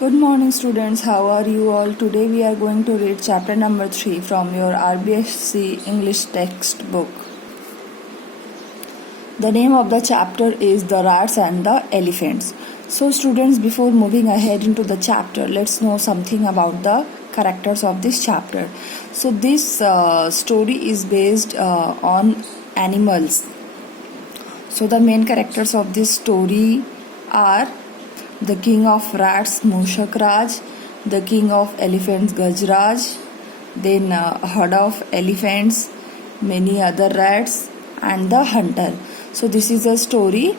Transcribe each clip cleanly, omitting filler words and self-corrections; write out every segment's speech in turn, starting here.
Good morning, students. How are you all? Today we are going to read chapter number 3 from your RBSC English textbook. The name of the chapter is The Rats and the Elephants. So, students, before moving ahead into the chapter, let's know something about the characters of this chapter. So, this story is based on animals. So, the main characters of this story are the king of rats Mushak Raj, the king of elephants Gajraj, then a herd of elephants, many other rats, and the hunter. So this is a story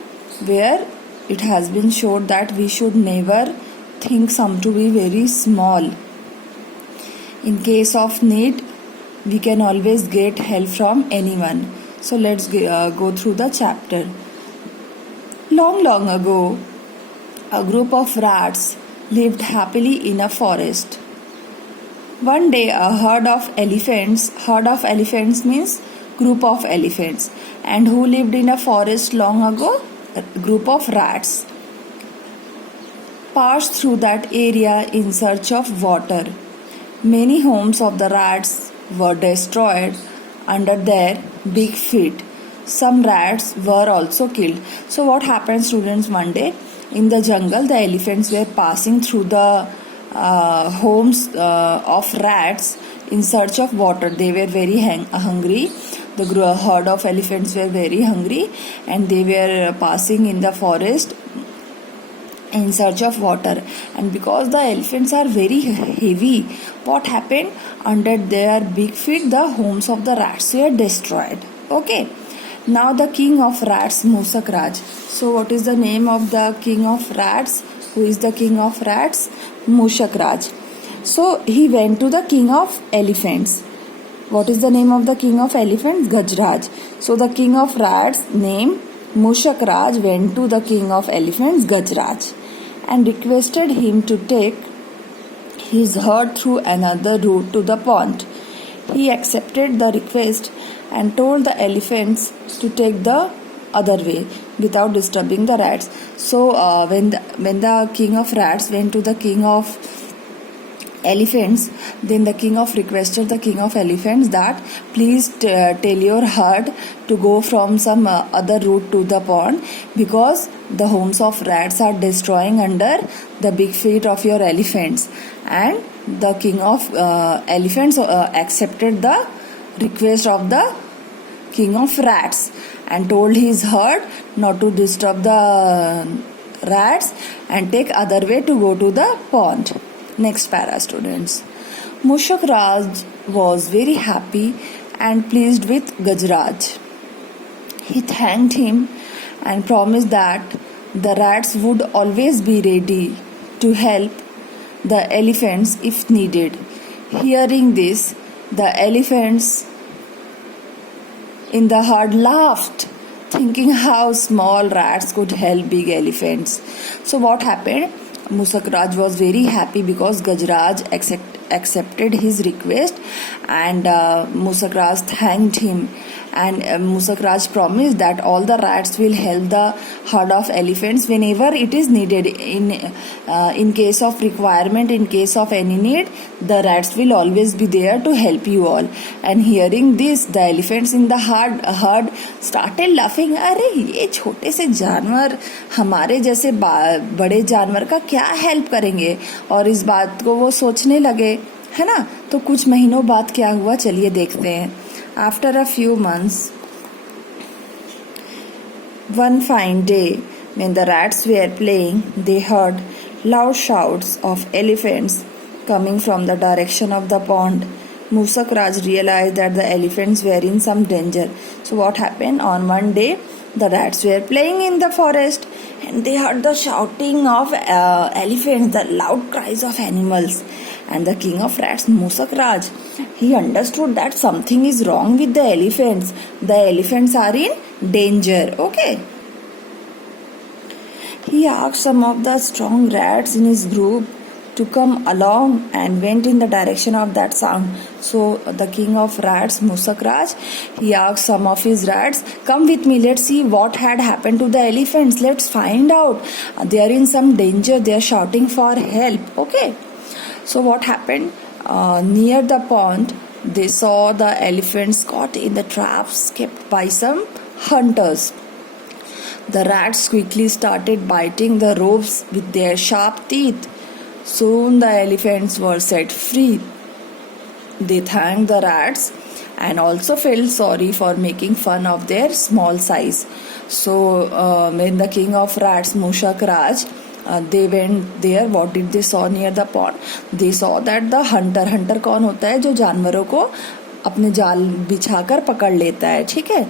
where it has been showed that we should never think some to be very small. In case of need, we can always get help from anyone. So let's go through the chapter. Long ago, a group of rats lived happily in a forest. One day, a herd of elephants means group of elephants, and who lived in a forest long ago? A group of rats passed through that area in search of water. Many homes of the rats were destroyed under their big feet. Some rats were also killed. So what happened, students? One day in the jungle, the elephants were passing through the homes of rats in search of water. They were very hungry. The herd of elephants were very hungry, and they were passing in the forest in search of water. And because the elephants are very heavy, what happened? Under their big feet, the homes of the rats were destroyed. Okay. Now the king of rats, Mushak Raj. So what is the name of the king of rats? Who is the king of rats? Mushak Raj. So he went to the king of elephants. What is the name of the king of elephants? Gajraj. So the king of rats, name Mushak Raj, went to the king of elephants, Gajraj, and requested him to take his herd through another route to the pond. He accepted the request and told the elephants to take the other way without disturbing the rats. So when the king of rats went to the king of elephants, then the king of requested the king of elephants that please tell your herd to go from some other route to the pond, because the homes of rats are destroying under the big feet of your elephants. And the king of elephants accepted the request of the king of rats and told his herd not to disturb the rats and take other way to go to the pond. Next para, students. Mushak Raj was very happy and pleased with Gajraj. He thanked him and promised that the rats would always be ready to help the elephants if needed. Hearing this, the elephants in the herd laughed, thinking how small rats could help big elephants. So what happened? Mushak Raj was very happy because Gajraj accepted his request, and Mushak Raj thanked him, and Mushak Raj promised that all the rats will help the herd of elephants whenever it is needed. In case of requirement, in case of any need, the rats will always be there to help you all. And hearing this, the elephants in the herd started laughing. अरे ये छोटे से जानवर हमारे जैसे बड़े जानवर का क्या हेल्प करेंगे, और इस बात को वो सोचने लगे, है ना. तो कुछ महीनों बाद क्या हुआ, चलिए देखते हैं. After a few months, one fine day, when the rats were playing, they heard loud shouts of elephants coming from the direction of the pond. Mushak Raj realized that the elephants were in some danger. So what happened? On one day, the rats were playing in the forest, and they heard the shouting of elephants, the loud cries of animals. And the king of rats, Mushak Raj, he understood that something is wrong with the elephants. The elephants are in danger. Okay. He asked some of the strong rats in his group to come along and went in the direction of that sound. So the king of rats, Musak Raj, he asked some of his rats, "Come with me, let's see what had happened to the elephants. Let's find out. They are in some danger. They are shouting for help." Okay. So what happened? Near the pond, they saw the elephants caught in the traps kept by some hunters. The rats quickly started biting the ropes with their sharp teeth. Soon the elephants were set free. They thanked the rats and also felt sorry for making fun of their small size. So when the king of rats, Mushak Raj, they went there, what did they saw near the pond? They saw that the hunter कौन होता है जो जानवरों को अपने जाल बिछाकर पकड़ लेता है, ठीक है.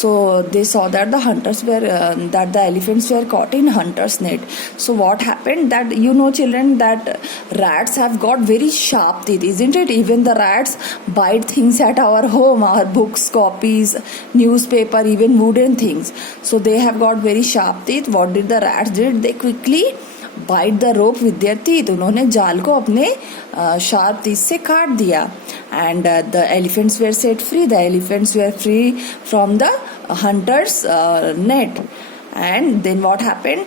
So they saw that the hunters were that the elephants were caught in hunters net. So what happened that you know children that rats have got very sharp teeth, isn't it? Even the rats bite things at our home, our books, copies, newspaper, even wooden things. So they have got very sharp teeth. What did the rats did? They quickly bite the rope with their teeth. उन्होंने जाल को अपने sharp teeth से काट दिया. And the elephants were set free. The elephants were free from the hunters' net. And then what happened?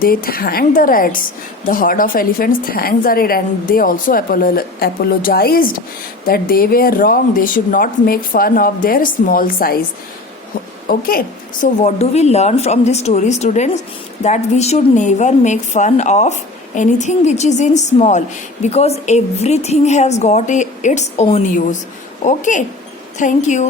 They thanked the rats. The herd of elephants thanked the rat, and they also apologized that they were wrong. They should not make fun of their small size. Okay, so what do we learn from this story, students? That we should never make fun of anything which is in small, because everything has got its own use. Okay, thank you.